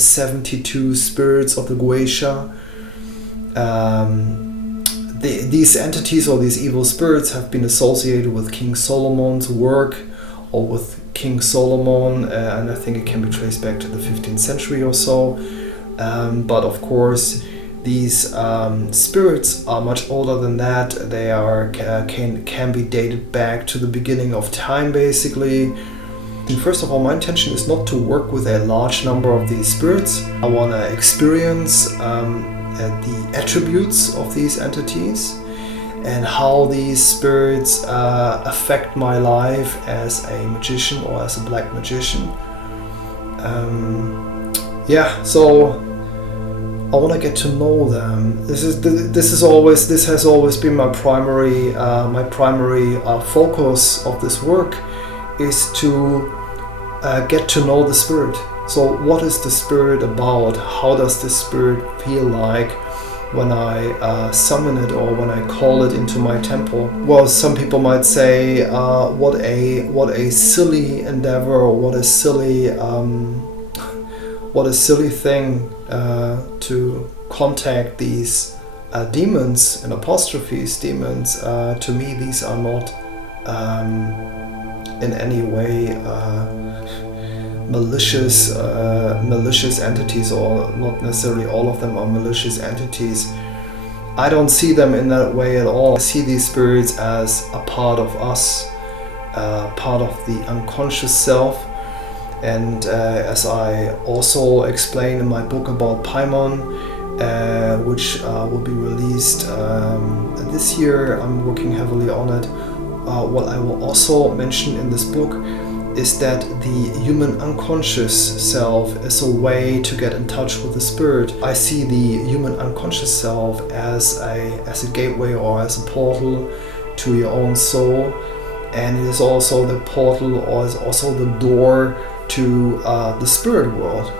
72 spirits of the GOETIA. These entities or these evil spirits have been associated with King Solomon's work or with King Solomon, and I think it can be traced back to the 15th century or so. But of course, these spirits are much older than that. They can be dated back to the beginning of time, basically. And first of all, my intention is not to work with a large number of these spirits. I want to experience the attributes of these entities and how these spirits affect my life as a magician or as a black magician. So I want to get to know them. This has always been my primary focus of this work, is to get to know the spirit. So what is the spirit about? How does the spirit feel like when I summon it or when I call it into my temple? Well, some people might say, what a silly endeavor, or what a silly thing to contact these demons, in apostrophes, demons. To me, these are not in any way malicious entities, or not necessarily all of them are malicious entities. I don't see them in that way at all. I see these spirits as a part of us, part of the unconscious self. And as I also explain in my book about PAIMON, which will be released this year, I'm working heavily on it. What I will also mention in this book is that the human unconscious self is a way to get in touch with the spirit. I see the human unconscious self as a gateway or as a portal to your own soul, and it is also the portal, or is also the door to the spirit world.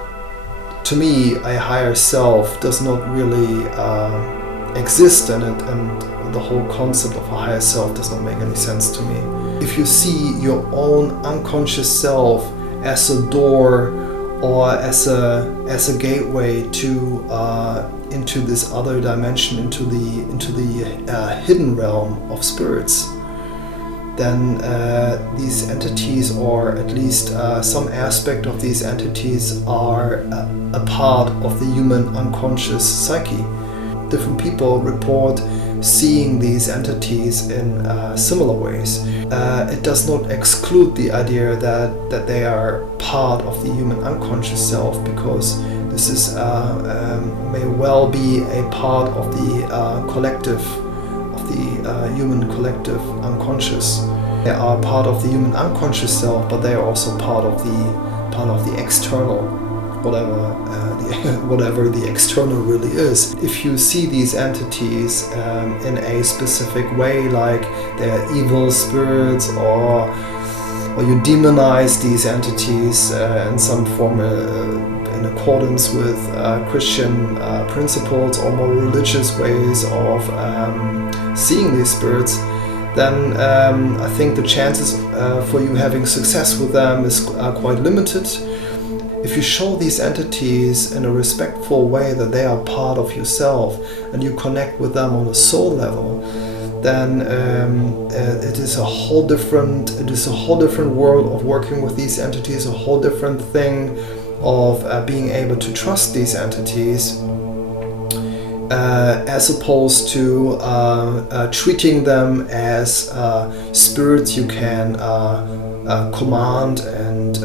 To me, a higher self does not really exist in it, and the whole concept of a higher self does not make any sense to me. If you see your own unconscious self as a door or as a gateway to into this other dimension, into the hidden realm of spirits, then these entities, or at least some aspect of these entities, are a part of the human unconscious psyche. Different people report seeing these entities in similar ways. It does not exclude the idea that they are part of the human unconscious self, because this is may well be a part of the collective, of the human collective unconscious. They are part of the human unconscious self, but they are also part of the external, whatever the external really is. If you see these entities in a specific way, like they're evil spirits, or you demonize these entities in some form, in accordance with Christian principles or more religious ways of seeing these spirits, then I think the chances for you having success with them is quite limited. If you show these entities in a respectful way that they are part of yourself, and you connect with them on a soul level, then it is a whole different world of working with these entities, a whole different thing of being able to trust these entities, as opposed to treating them as spirits you can command and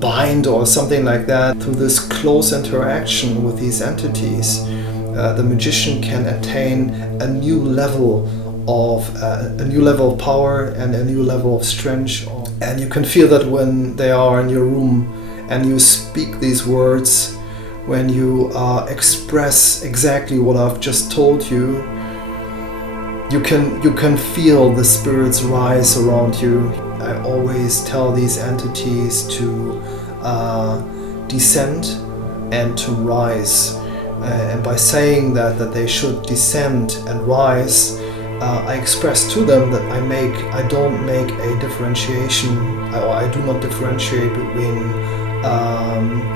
bind or something like that. Through this close interaction with these entities, the magician can attain a new level of power and a new level of strength. And you can feel that when they are in your room and you speak these words, when you express exactly what I've just told you, you can feel the spirits rise around you. I always tell these entities to descend and to rise. And by saying that they should descend and rise, I express to them that I don't make a differentiation, or I do not differentiate between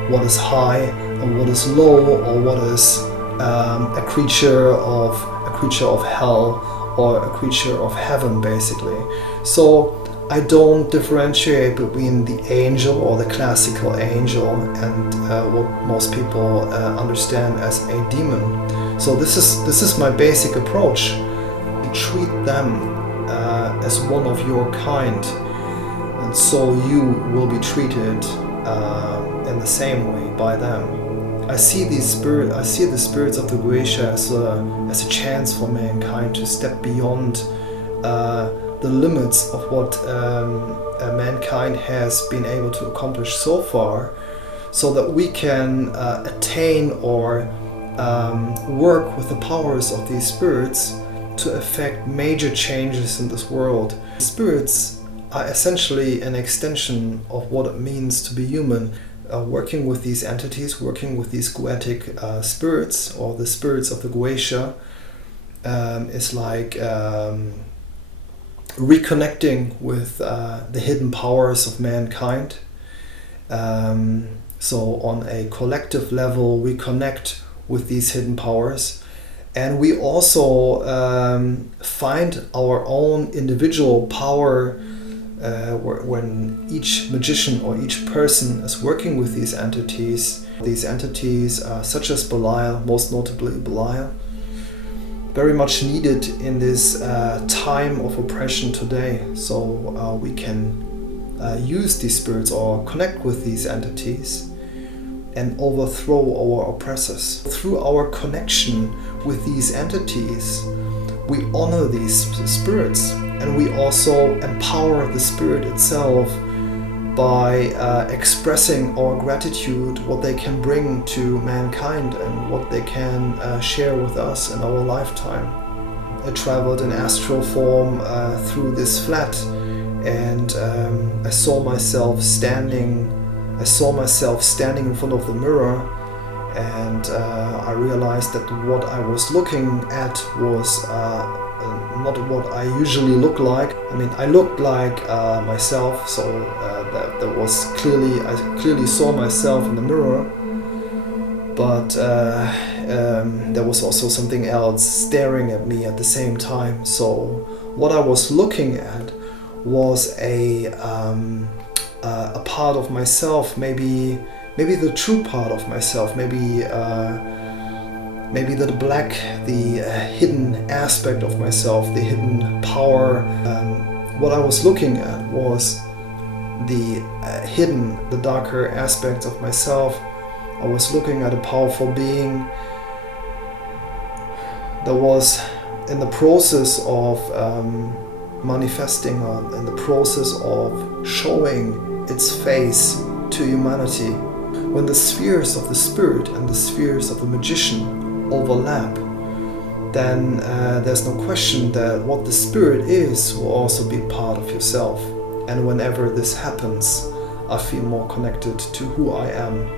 what is high and what is low, or what is a creature of hell or a creature of heaven, basically. So I don't differentiate between the angel or the classical angel and what most people understand as a demon. So this is my basic approach. Treat them as one of your kind, and so you will be treated in the same way by them. I see the spirits of the Goetia as a chance for mankind to step beyond the limits of what mankind has been able to accomplish so far, so that we can attain or work with the powers of these spirits to effect major changes in this world. Spirits are essentially an extension of what it means to be human. Working with these entities, working with these goetic spirits, or the spirits of the Goetia, is like reconnecting with the hidden powers of mankind. So on a collective level, we connect with these hidden powers, and we also find our own individual power when each magician or each person is working with these entities. These entities, such as Belial, most notably Belial, very much needed in this time of oppression today. So we can use these spirits or connect with these entities and overthrow our oppressors. Through our connection with these entities, we honor these spirits, and we also empower the spirit itself by expressing our gratitude, what they can bring to mankind and what they can share with us in our lifetime. I traveled in astral form through this flat, and I saw myself standing in front of the mirror, and I realized that what I was looking at was not what I usually look like. I mean, I looked like myself, so that was I clearly saw myself in the mirror, but there was also something else staring at me at the same time. So what I was looking at was a part of myself, maybe the true part of myself, maybe the black, the hidden aspect of myself, the hidden power. What I was looking at was the darker aspects of myself. I was looking at a powerful being that was in the process of manifesting, or in the process of showing its face to humanity. When the spheres of the spirit and the spheres of the magician overlap, then there's no question that what the spirit is will also be part of yourself. And whenever this happens, I feel more connected to who I am.